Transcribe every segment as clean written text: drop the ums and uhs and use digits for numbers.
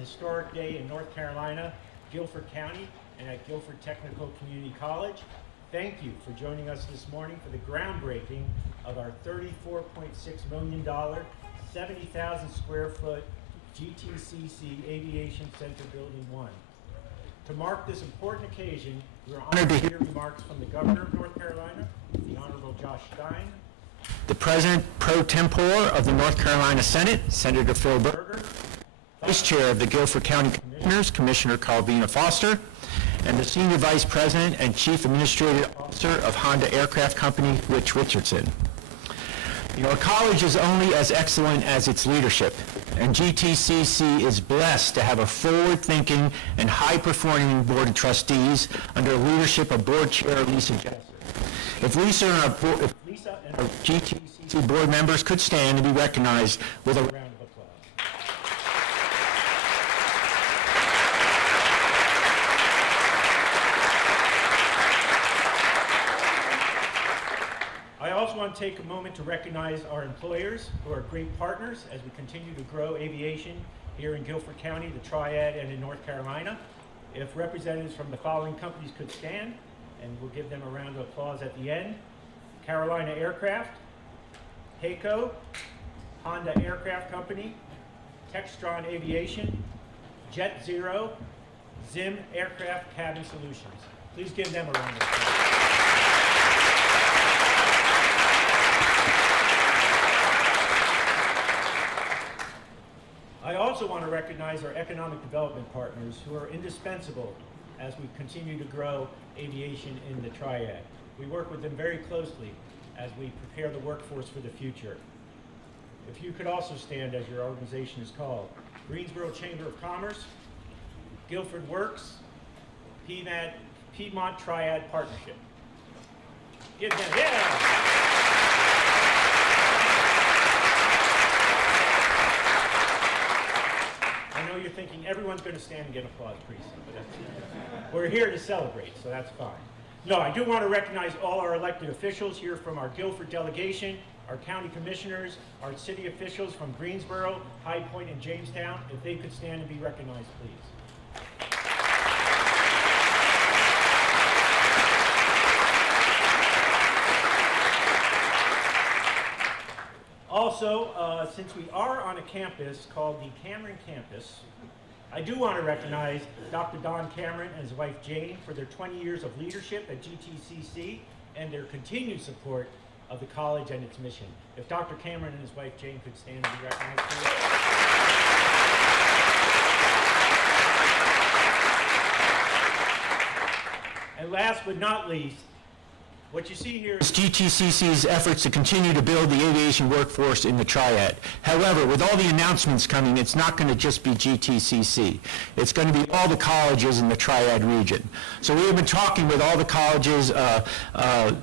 historic day in North Carolina, Guilford County, and at Guilford Technical Community College. Thank you for joining us this morning for the groundbreaking of our $34.6 million, 70,000 square foot GTCC Aviation Center Building 1. To mark this important occasion, we are honored to hear remarks from the Governor of North Carolina, the Honorable Josh Stein, the President Pro Tempore of the North Carolina Senate, Senator Phil Berger, Vice Chair of the Guilford County Commissioners, Commissioner Carlvina Foster, and the Senior Vice President and Chief Administrative Officer of Honda Aircraft Company, Rich Richardson. Our college is only as excellent as its leadership, and GTCC is blessed to have a forward-thinking and high-performing Board of Trustees under the leadership of Board Chair Lisa Jesser. If Lisa and our GTCC board members could stand and be recognized with a round of applause. I also want to take a moment to recognize our employers who are great partners as we continue to grow aviation here in Guilford County, the Triad, and in North Carolina. If representatives from the following companies could stand, and we'll give them a round of applause at the end. Carolina Aircraft, HAECO, Honda Aircraft Company, Textron Aviation, Jet Zero, Zim Aircraft Cabin Solutions. Please give them a round of applause. I also want to recognize our economic development partners who are indispensable as we continue to grow aviation in the Triad. We work with them very closely as we prepare the workforce for the future. If you could also stand as your organization is called. Greensboro Chamber of Commerce, Guilford Works, Piedmont Triad Partnership. Give them, yeah! I know you're thinking everyone's going to stand and get applause pretty soon, but that's, we're here to celebrate, so that's fine. No, I do want to recognize all our elected officials here from our Guilford delegation, our county commissioners, our city officials from Greensboro, High Point, and Jamestown. If they could stand and be recognized, please. Also, since we are on a campus called the Cameron Campus, I do want to recognize Dr. Don Cameron and his wife Jane for their 20 years of leadership at GTCC and their continued support of the college and its mission. If Dr. Cameron and his wife Jane could stand and be recognized, please. And last but not least, what you see here is GTCC's efforts to continue to build the aviation workforce in the Triad. However, with all the announcements coming, it's not going to just be GTCC. It's going to be all the colleges in the Triad region. So we have been talking with all the colleges,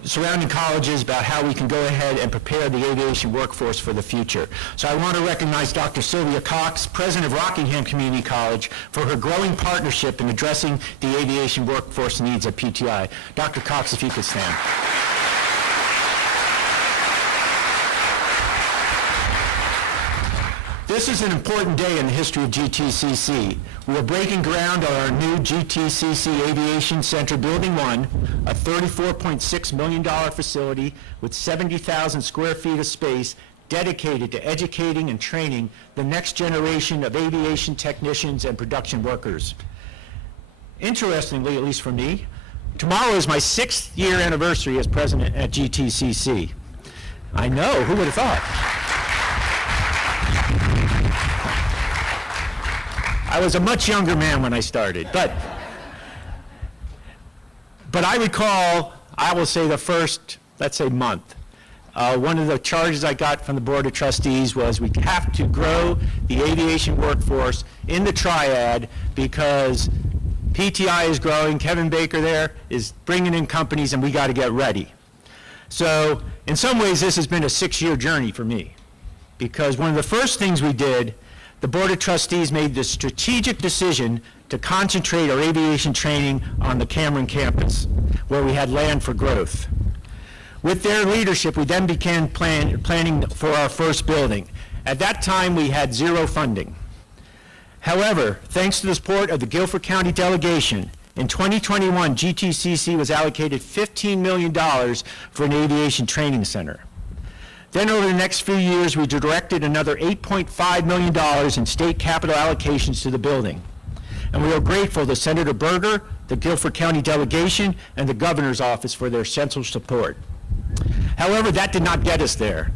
surrounding colleges, about how we can go ahead and prepare the aviation workforce for the future. So I want to recognize Dr. Sylvia Cox, President of Rockingham Community College, for her growing partnership in addressing the aviation workforce needs at PTI. Dr. Cox, if you could stand. This is an important day in the history of GTCC. We are breaking ground on our new GTCC Aviation Center Building 1, a $34.6 million facility with 70,000 square feet of space dedicated to educating and training the next generation of aviation technicians and production workers. Interestingly, at least for me, tomorrow is my 6th year anniversary as president at GTCC. I know, who would have thought? I was a much younger man when I started, but I recall, I will say the first, let's say, month. One of the charges I got from the Board of Trustees was we have to grow the aviation workforce in the Triad because PTI is growing, Kevin Baker there is bringing in companies, and we got to get ready. So in some ways, this has been a 6-year journey for me, because one of the first things we did, the Board of Trustees made the strategic decision to concentrate our aviation training on the Cameron campus, where we had land for growth. With their leadership, we then began planning for our first building. At that time, we had 0 funding. However, thanks to the support of the Guilford County delegation, in 2021, GTCC was allocated $15 million for an aviation training center. Then over the next few years, we directed another $8.5 million in state capital allocations to the building. And we are grateful to Senator Berger, the Guilford County delegation, and the governor's office for their central support. However, that did not get us there.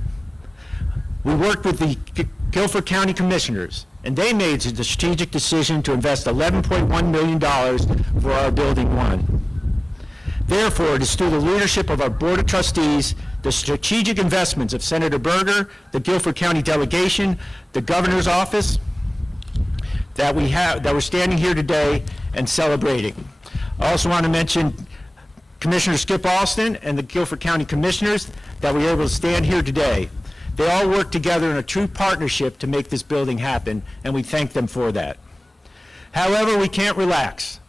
We worked with the Guilford County commissioners, and they made the strategic decision to invest $11.1 million for our Building 1. Therefore, it is through the leadership of our Board of Trustees, the strategic investments of Senator Berger, the Guilford County delegation, the governor's office, that we're standing here today and celebrating. I also want to mention Commissioner Skip Alston and the Guilford County Commissioners that we were able to stand here today. They all work together in a true partnership to make this building happen, and we thank them for that. However, we can't relax.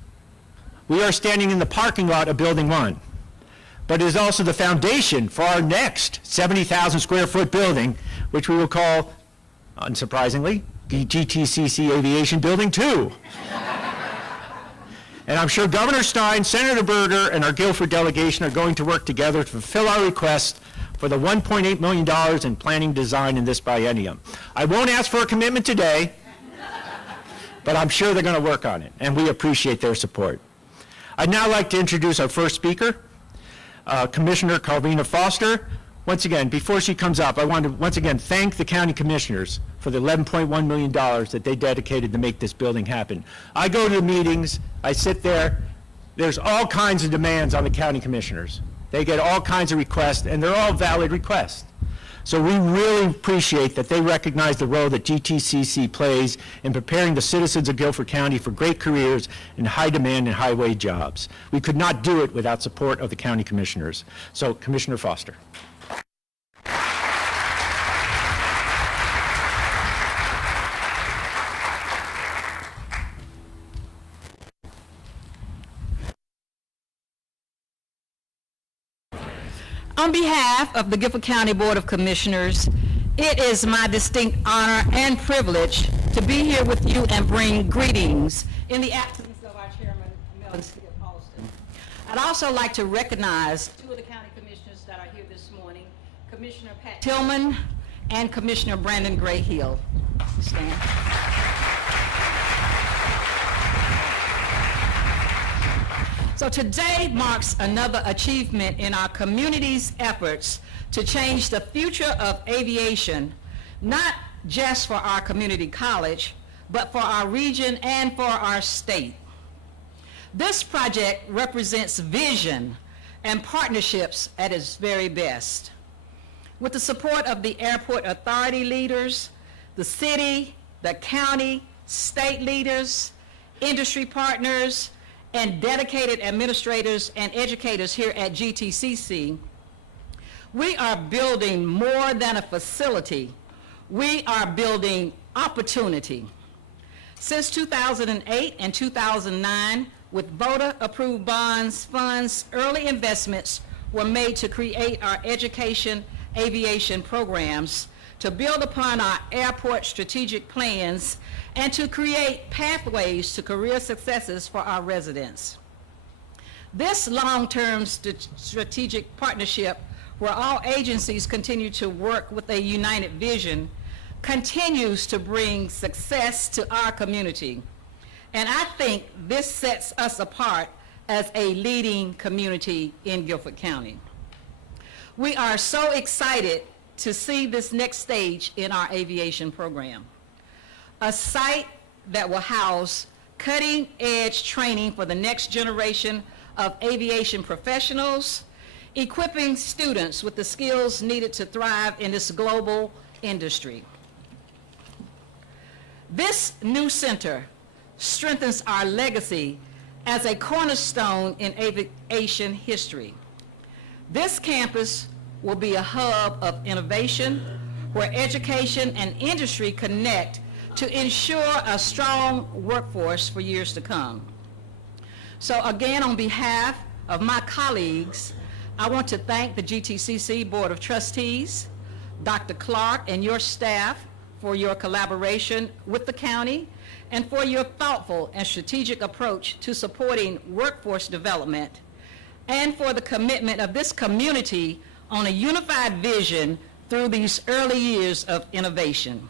We are standing in the parking lot of Building 1, but it is also the foundation for our next 70,000 square foot building, which we will call, unsurprisingly, GTCC Aviation Building 2. And I'm sure Governor Stein, Senator Berger, and our Guilford delegation are going to work together to fulfill our request for the $1.8 million in planning design in this biennium. I won't ask for a commitment today, but I'm sure they're going to work on it, and we appreciate their support. I'd now like to introduce our first speaker, Commissioner Carvina Foster. Once again, before she comes up, I want to once again thank the county commissioners for the $11.1 million that they dedicated to make this building happen. I go to the meetings, I sit there, there's all kinds of demands on the county commissioners. They get all kinds of requests, and they're all valid requests. So we really appreciate that they recognize the role that GTCC plays in preparing the citizens of Guilford County for great careers in high demand and high wage jobs. We could not do it without support of the county commissioners. So Commissioner Foster. On behalf of the Guilford County Board of Commissioners, it is my distinct honor and privilege to be here with you and bring greetings in the absence of our chairman, Melvin Skip Alston. I'd also like to recognize two of the county commissioners that are here this morning, Commissioner Pat Tillman and Commissioner Brandon Grayhill. Stand. So today marks another achievement in our community's efforts to change the future of aviation, not just for our community college, but for our region and for our state. This project represents vision and partnerships at its very best. With the support of the airport authority leaders, the city, the county, state leaders, industry partners, and dedicated administrators and educators here at GTCC, we are building more than a facility. We are building opportunity. Since 2008 and 2009, with voter-approved bonds, funds, early investments were made to create our education aviation programs, to build upon our airport strategic plans, and to create pathways to career successes for our residents. This long-term strategic partnership, where all agencies continue to work with a united vision, continues to bring success to our community. And I think this sets us apart as a leading community in Guilford County. We are so excited to see this next stage in our aviation program. A site that will house cutting-edge training for the next generation of aviation professionals, equipping students with the skills needed to thrive in this global industry. This new center strengthens our legacy as a cornerstone in aviation history. This campus will be a hub of innovation where education and industry connect to ensure a strong workforce for years to come. So again, on behalf of my colleagues, I want to thank the GTCC Board of Trustees, Dr. Clark and your staff for your collaboration with the county, and for your thoughtful and strategic approach to supporting workforce development, and for the commitment of this community on a unified vision through these early years of innovation.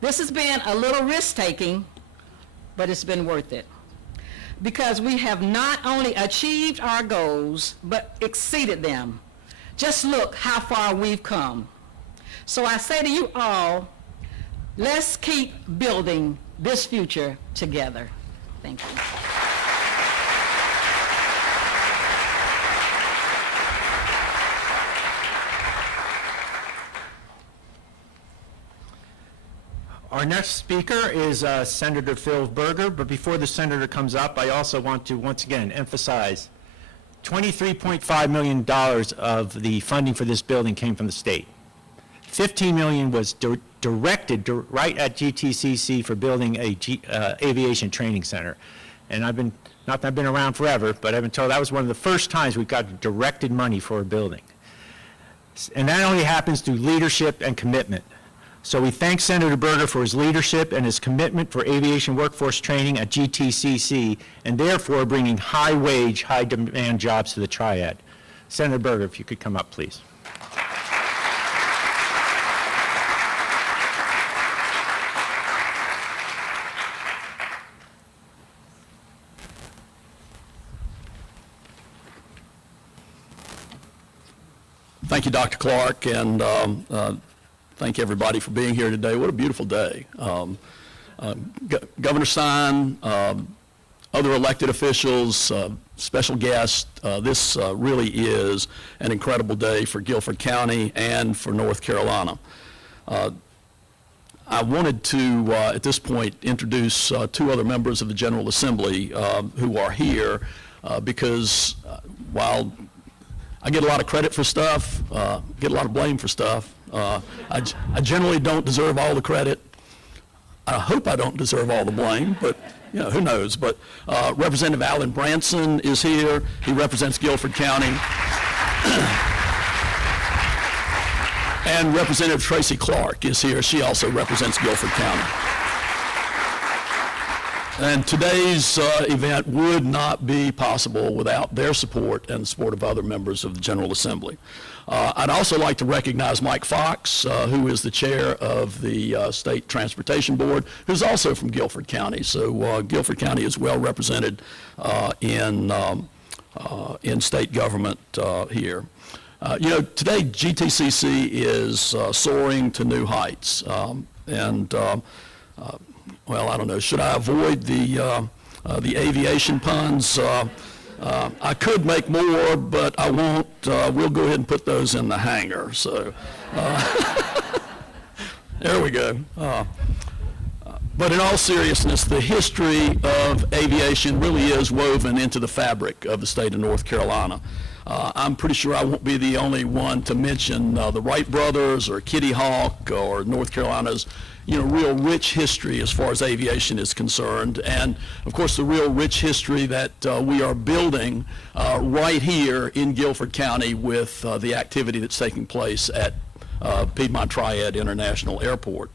This has been a little risk-taking, but it's been worth it, because we have not only achieved our goals, but exceeded them. Just look how far we've come. So I say to you all, let's keep building this future together. Thank you. Our next speaker is Senator Phil Berger, but before the senator comes up, I also want to once again emphasize $23.5 million of the funding for this building came from the state. $15 million was directed right at GTCC for building a aviation training center. And I've been around forever, but I've been told that was one of the first times we got directed money for a building. And that only happens through leadership and commitment. So we thank Senator Berger for his leadership and his commitment for aviation workforce training at GTCC, and therefore bringing high-wage, high-demand jobs to the Triad. Senator Berger, if you could come up, please. Thank you, Dr. Clark, and thank everybody for being here today. What a beautiful day. Governor Stein, other elected officials, special guests, this really is an incredible day for Guilford County and for North Carolina. I wanted to, at this point, introduce two other members of the General Assembly who are here because while I get a lot of credit for stuff, get a lot of blame for stuff. I generally don't deserve all the credit. I hope I don't deserve all the blame, but you know, who knows. But Representative Alan Branson is here. He represents Guilford County. And Representative Tracy Clark is here. She also represents Guilford County. And today's event would not be possible without their support and the support of other members of the General Assembly. I'd also like to recognize Mike Fox, who is the chair of the State Transportation Board, who's also from Guilford County. So Guilford County is well represented in state government here. You know, today GTCC is soaring to new heights. Well, I don't know, should I avoid the aviation puns? I could make more, but I won't. We'll go ahead and put those in the hangar. So there we go. But in all seriousness, the history of aviation really is woven into the fabric of the state of North Carolina. I'm pretty sure I won't be the only one to mention the Wright brothers or Kitty Hawk or North Carolina's real rich history as far as aviation is concerned, and of course the real rich history that we are building right here in Guilford County with the activity that's taking place at Piedmont Triad International Airport.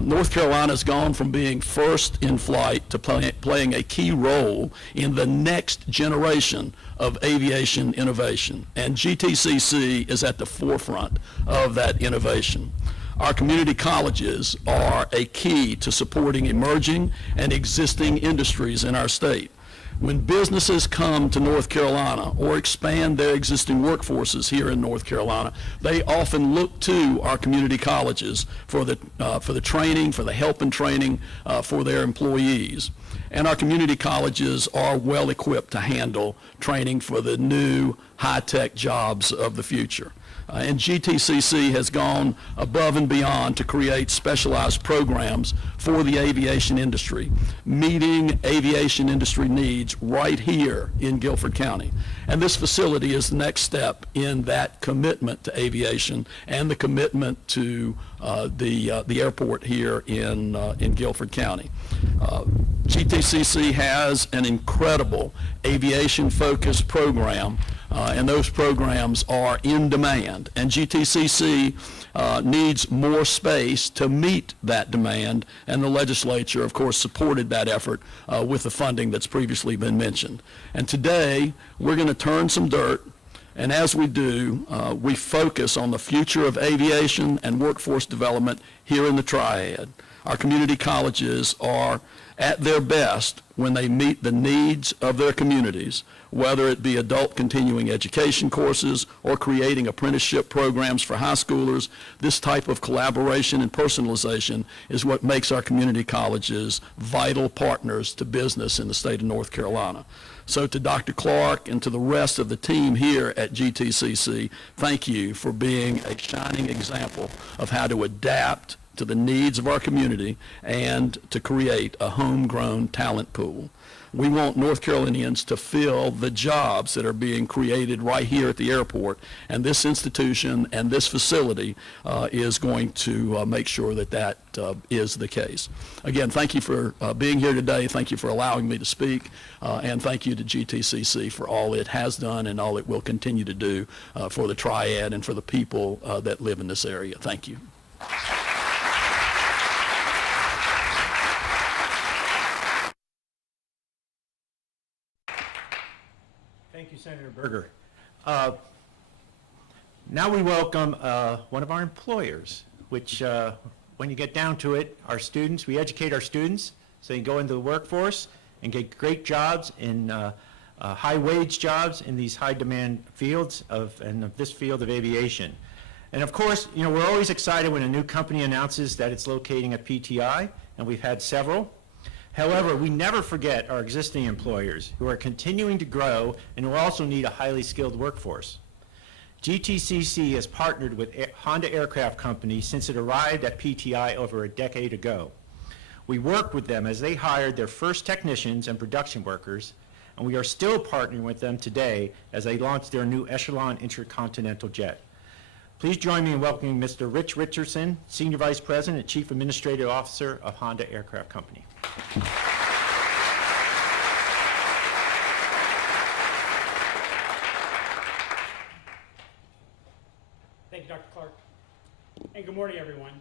North Carolina's gone from being first in flight to playing a key role in the next generation of aviation innovation, and GTCC is at the forefront of that innovation. Our community colleges are a key to supporting emerging and existing industries in our state. When businesses come to North Carolina or expand their existing workforces here in North Carolina, they often look to our community colleges for the training, for the help and training for their employees. And our community colleges are well equipped to handle training for the new high-tech jobs of the future. And GTCC has gone above and beyond to create specialized programs for the aviation industry, meeting aviation industry needs right here in Guilford County. And this facility is the next step in that commitment to aviation and the commitment to the airport here in Guilford County. GTCC has an incredible aviation-focused program and those programs are in demand. And GTCC needs more space to meet that demand, and the legislature, of course, supported that effort with the funding that's previously been mentioned. And today, we're going to turn some dirt, and as we do, we focus on the future of aviation and workforce development here in the Triad. Our community colleges are at their best when they meet the needs of their communities, whether it be adult continuing education courses or creating apprenticeship programs for high schoolers. This type of collaboration and personalization is what makes our community colleges vital partners to business in the state of North Carolina. So to Dr. Clark and to the rest of the team here at GTCC, thank you for being a shining example of how to adapt to the needs of our community and to create a homegrown talent pool. We want North Carolinians to fill the jobs that are being created right here at the airport, and this institution and this facility is going to make sure that that is the case. Again, thank you for being here today. Thank you for allowing me to speak, and thank you to GTCC for all it has done and all it will continue to do for the Triad and for the people that live in this area. Thank you. Thank you, Senator Berger. Now we welcome one of our employers, which when you get down to it, our students, we educate our students so they can go into the workforce and get great jobs in high-wage jobs in these high-demand fields of this field of aviation. And of course, you know, we're always excited when a new company announces that it's locating at PTI, and we've had several. However, we never forget our existing employers who are continuing to grow and who also need a highly skilled workforce. GTCC has partnered with Honda Aircraft Company since it arrived at PTI over a decade ago. We worked with them as they hired their first technicians and production workers, and we are still partnering with them today as they launch their new Echelon intercontinental jet. Please join me in welcoming Mr. Rich Richardson, Senior Vice President and Chief Administrative Officer of Honda Aircraft Company. Thank you, Dr. Clark. And good morning, everyone.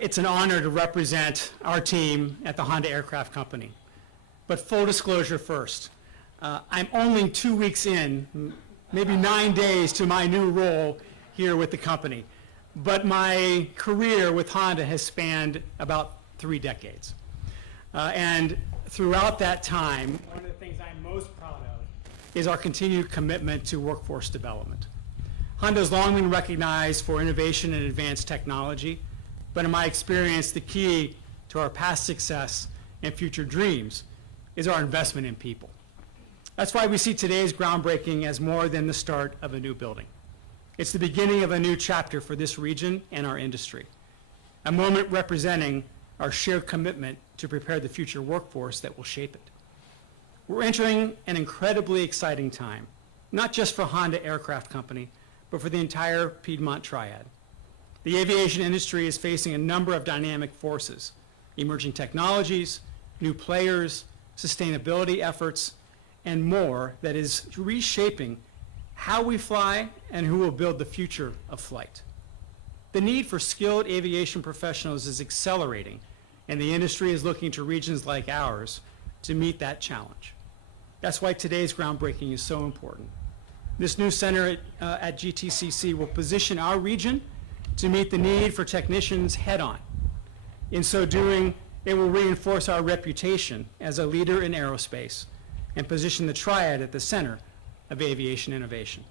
It's an honor to represent our team at the Honda Aircraft Company. But full disclosure first, I'm only 2 weeks in, maybe 9 days to my new role here with the company. But my career with Honda has spanned about 3 decades. And throughout that time, one of the things I'm most proud of is our continued commitment to workforce development. Honda has long been recognized for innovation and advanced technology, but in my experience, the key to our past success and future dreams is our investment in people. That's why we see today's groundbreaking as more than the start of a new building. It's the beginning of a new chapter for this region and our industry, a moment representing our shared commitment to prepare the future workforce that will shape it. We're entering an incredibly exciting time, not just for Honda Aircraft Company, but for the entire Piedmont Triad. The aviation industry is facing a number of dynamic forces, emerging technologies, new players, sustainability efforts, and more that is reshaping how we fly and who will build the future of flight. The need for skilled aviation professionals is accelerating, and the industry is looking to regions like ours to meet that challenge. That's why today's groundbreaking is so important. This new center at GTCC will position our region to meet the need for technicians head-on. In so doing, it will reinforce our reputation as a leader in aerospace and position the Triad at the center of aviation innovation.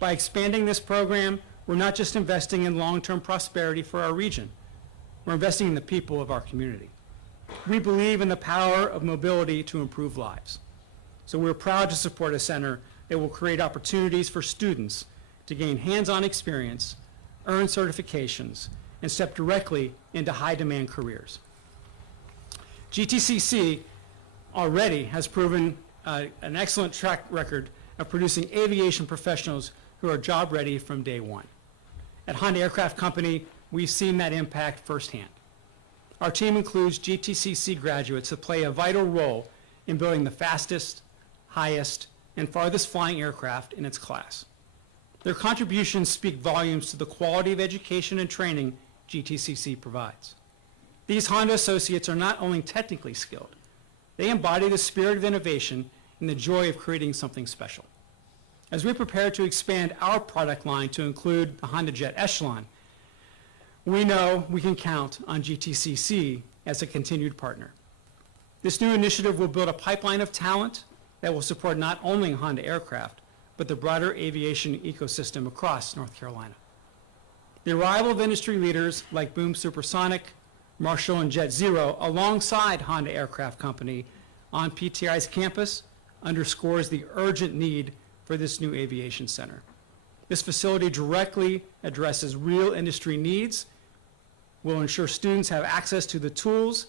By expanding this program, we're not just investing in long-term prosperity for our region, we're investing in the people of our community. We believe in the power of mobility to improve lives. So we're proud to support a center that will create opportunities for students to gain hands-on experience, earn certifications, and step directly into high-demand careers. GTCC already has proven an excellent track record of producing aviation professionals who are job-ready from day one. At Honda Aircraft Company, we've seen that impact firsthand. Our team includes GTCC graduates that play a vital role in building the fastest, highest, and farthest flying aircraft in its class. Their contributions speak volumes to the quality of education and training GTCC provides. These Honda associates are not only technically skilled, they embody the spirit of innovation and the joy of creating something special. As we prepare to expand our product line to include the Honda Jet Echelon, we know we can count on GTCC as a continued partner. This new initiative will build a pipeline of talent that will support not only Honda aircraft, but the broader aviation ecosystem across North Carolina. The arrival of industry leaders like Boom Supersonic, Marshall, and Jet Zero alongside Honda Aircraft Company on PTI's campus underscores the urgent need for this new aviation center. This facility directly addresses real industry needs, will ensure students have access to the tools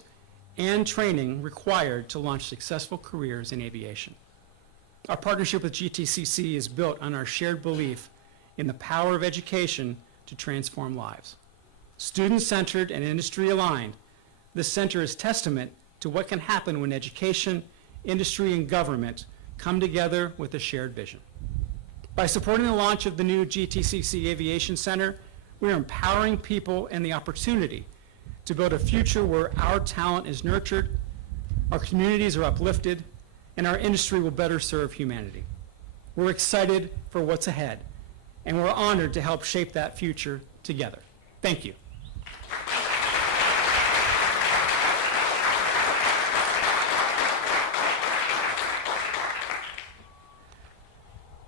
and training required to launch successful careers in aviation. Our partnership with GTCC is built on our shared belief in the power of education to transform lives. Student-centered and industry-aligned, this center is testament to what can happen when education, industry, and government come together with a shared vision. By supporting the launch of the new GTCC Aviation Center, we are empowering people and the opportunity to build a future where our talent is nurtured, our communities are uplifted, and our industry will better serve humanity. We're excited for what's ahead, and we're honored to help shape that future together. Thank you.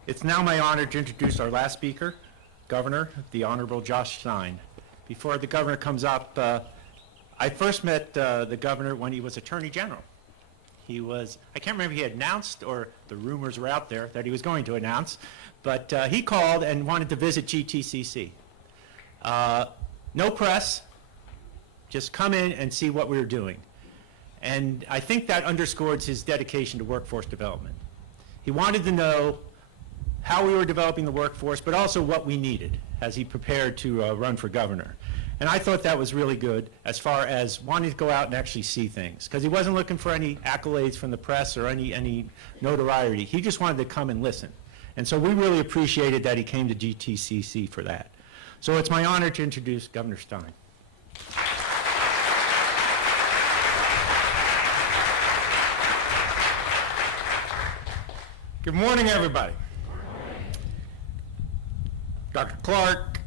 It's now my honor to introduce our last speaker, Governor, the Honorable Josh Stein. Before the governor comes up, I first met the governor when he was Attorney General. I can't remember if he had announced or the rumors were out there that he was going to announce, but he called and wanted to visit GTCC. No press, just come in and see what we were doing. And I think that underscores his dedication to workforce development. He wanted to know how we were developing the workforce, but also what we needed as he prepared to run for governor. And I thought that was really good as far as wanting to go out and actually see things, because he wasn't looking for any accolades from the press or any notoriety. He just wanted to come and listen. And so we really appreciated that he came to GTCC for that. So it's my honor to introduce Governor Stein. Good morning, everybody. Dr. Clark,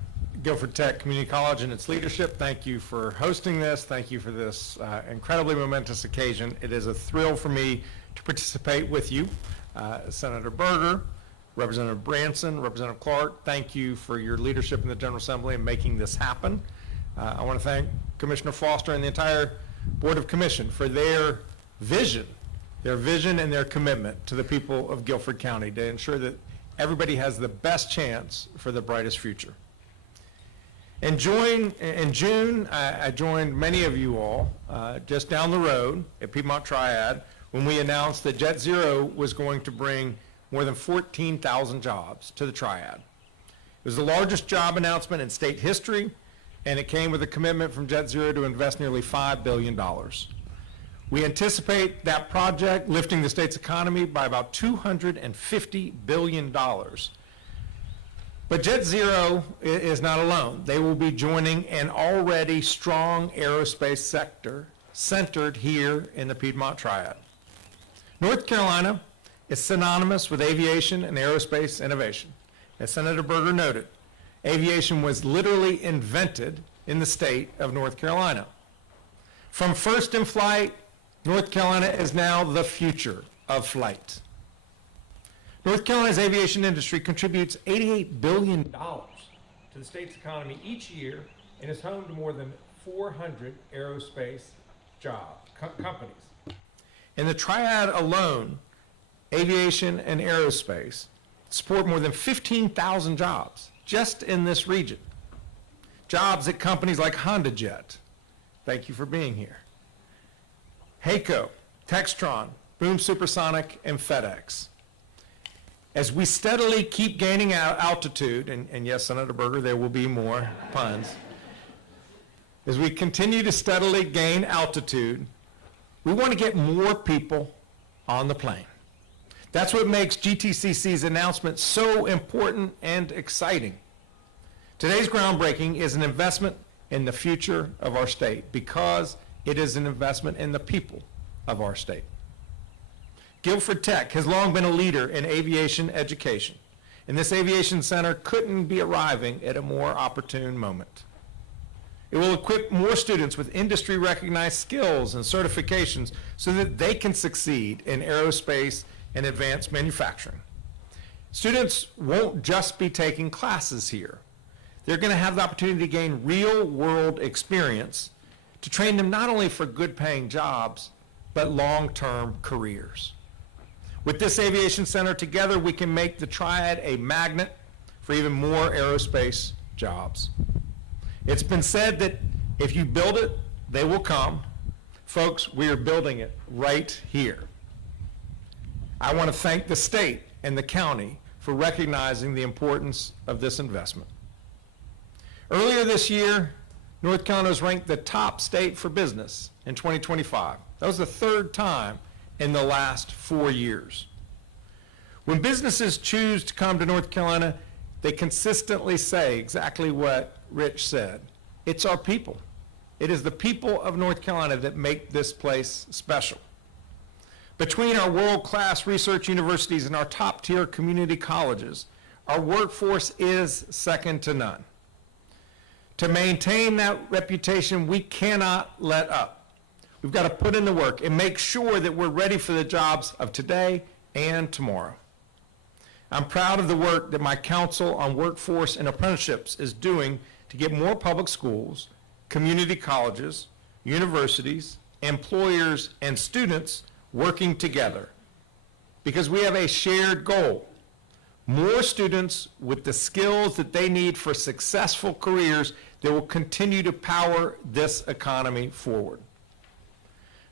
Guilford Tech Community College and its leadership, thank you for hosting this. Thank you for this incredibly momentous occasion. It is a thrill for me to participate with you. Senator Berger, Representative Branson, Representative Clark, thank you for your leadership in the General Assembly and making this happen. I want to thank Commissioner Foster and the entire Board of Commission for their vision and their commitment to the people of Guilford County to ensure that everybody has the best chance for the brightest future. In June, I joined many of you all just down the road at Piedmont Triad when we announced that Jet Zero was going to bring more than 14,000 jobs to the Triad. It was the largest job announcement in state history, and it came with a commitment from Jet Zero to invest nearly $5 billion. We anticipate that project lifting the state's economy by about $250 billion. But Jet Zero is not alone. They will be joining an already strong aerospace sector centered here in the Piedmont Triad. North Carolina is synonymous with aviation and aerospace innovation. As Senator Berger noted, aviation was literally invented in the state of North Carolina. From first in flight, North Carolina is now the future of flight. North Carolina's aviation industry contributes $88 billion to the state's economy each year and is home to more than 400 aerospace companies. In the Triad alone, aviation and aerospace support more than 15,000 jobs just in this region. Jobs at companies like Honda Jet. Thank you for being here. HAECO, Textron, Boom Supersonic, and FedEx. As we steadily keep gaining altitude, and yes, Senator Berger, there will be more puns. As we continue to steadily gain altitude, we want to get more people on the plane. That's what makes GTCC's announcement so important and exciting. Today's groundbreaking is an investment in the future of our state because it is an investment in the people of our state. Guilford Tech has long been a leader in aviation education, and this aviation center couldn't be arriving at a more opportune moment. It will equip more students with industry-recognized skills and certifications so that they can succeed in aerospace and advanced manufacturing. Students won't just be taking classes here. They're going to have the opportunity to gain real-world experience to train them not only for good-paying jobs, but long-term careers. With this aviation center together, we can make the Triad a magnet for even more aerospace jobs. It's been said that if you build it, they will come. Folks, we are building it right here. I want to thank the state and the county for recognizing the importance of this investment. Earlier this year, North Carolina was ranked the top state for business in 2025. That was the third time in the last 4 years. When businesses choose to come to North Carolina, they consistently say exactly what Rich said. It's our people. It is the people of North Carolina that make this place special. Between our world-class research universities and our top-tier community colleges, our workforce is second to none. To maintain that reputation, we cannot let up. We've got to put in the work and make sure that we're ready for the jobs of today and tomorrow. I'm proud of the work that my Council on Workforce and Apprenticeships is doing to get more public schools, community colleges, universities, employers, and students working together because we have a shared goal. More students with the skills that they need for successful careers that will continue to power this economy forward.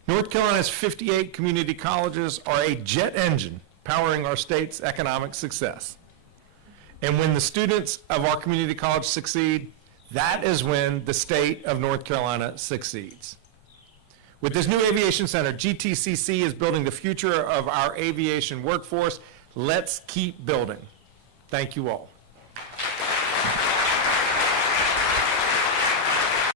North Carolina's 58 community colleges are a jet engine powering our state's economic success. And when the students of our community college succeed, that is when the state of North Carolina succeeds. With this new aviation center, GTCC is building the future of our aviation workforce. Let's keep building. Thank you all.